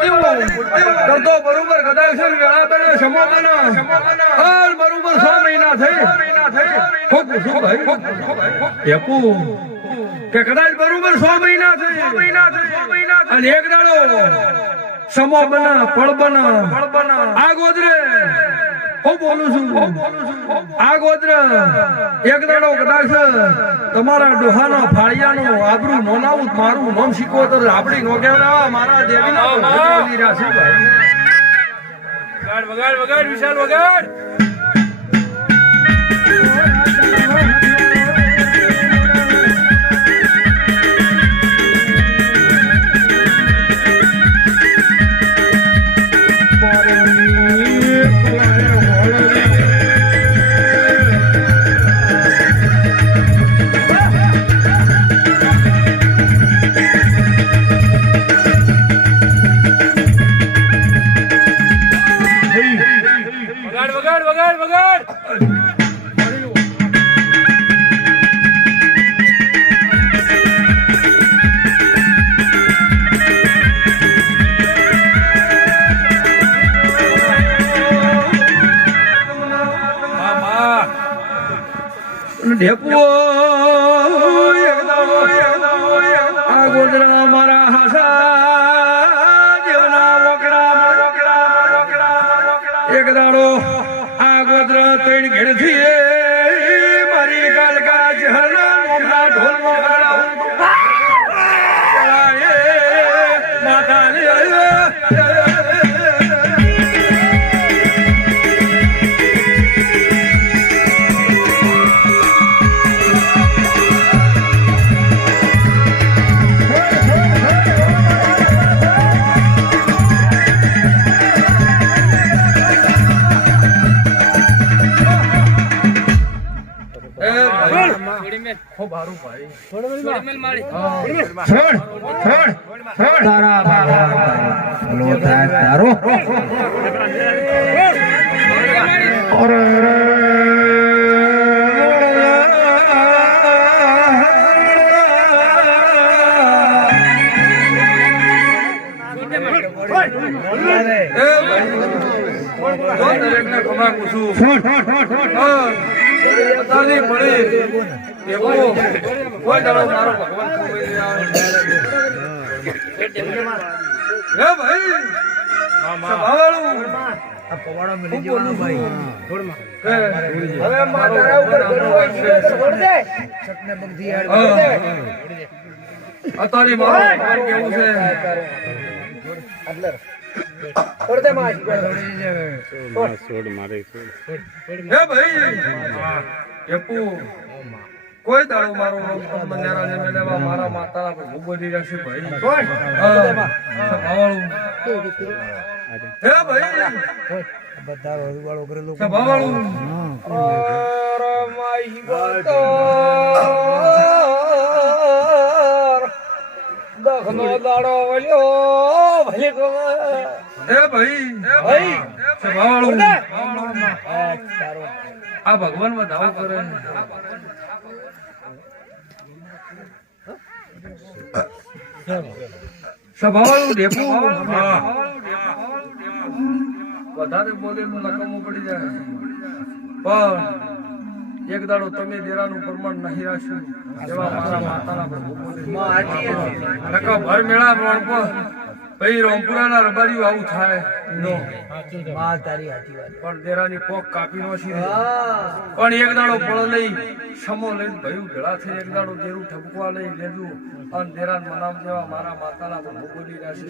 કરતો બરોબર કદાચ છે વેળા બને સમો બને હાલ બરોબર 6 મહિના થઈ ખૂબ ભાઈ હેપુ કે કદાચ બરોબર 6 મહિના થઈ અને એક દાડો સમો બના ફળ બના આ ગોદરે હું બોલું છું આ ગોદર એક દાડો કદાચ તમારા ડોહાનો ફાળિયાનો આબરૂ નોનાવું મારું નામ શીખવો તો આપડી નો કહેવાય મારા દેવીના બોલી રહ્યા છે ભાઈ વગાડ વિશાલ વગાડ વગાડ ઢેપુઓ આ ગોદરા મારા હાસા જેવના રોકડા એક દાડો આ ગોદરા તૈણ ઘેરથી મારી કાલકા જહરના મોમના ઢોલનો માતા ખૂબ હારું ભાઈ છોડ મારી તારા લો તારો અરે તારી પડી કોઈ દાડો મારો ભગવાન હે ભાઈ સવાળું આ પવાડો મિલી જવાનો ભાઈ છોડમાં હવે મારા ઉપર ગરવો છે છોડ દે સતને બગધી યાર છોડ દે આ તારી મારો કેવું છે આટલે છોડ દે માં છોડ મારે હે ભાઈ કેપુ કોઈ દાડો મારો મનેરા ને મેલેવા મારા માતાના પર ભૂગોડી રહેશે ભાઈ કોણ સભાવાળું હે ભાઈ બધા વાળો કરેલો સભાવાળું અરે માઈ ગોતો દખનો દાડો વલ્યો ભલે કો હે ભાઈ સભાવાળું આ ભગવાન માં દાવ કરે સભાવાળું ઢેપુ વધારે બોલે નકામું પડી જાય પણ એક દાડો તમે દેરાનું પ્રમાણ નહીં રાખ્યું એવા મારા માતાના નકા ભર મેળા ભાઈ રોમપુરાના રબારીઓ આવું થાય નો પણ દેરાની પોક કાપી નો છે પણ એક દાડો પળ લઈ સમો લઈને ભયું ભેળા થઈ એક દાડો દેરું ઠપકવા લઈ લેજો અને દેરાન મનામ જેવા મારા માતાના ભોગોલી રાશિ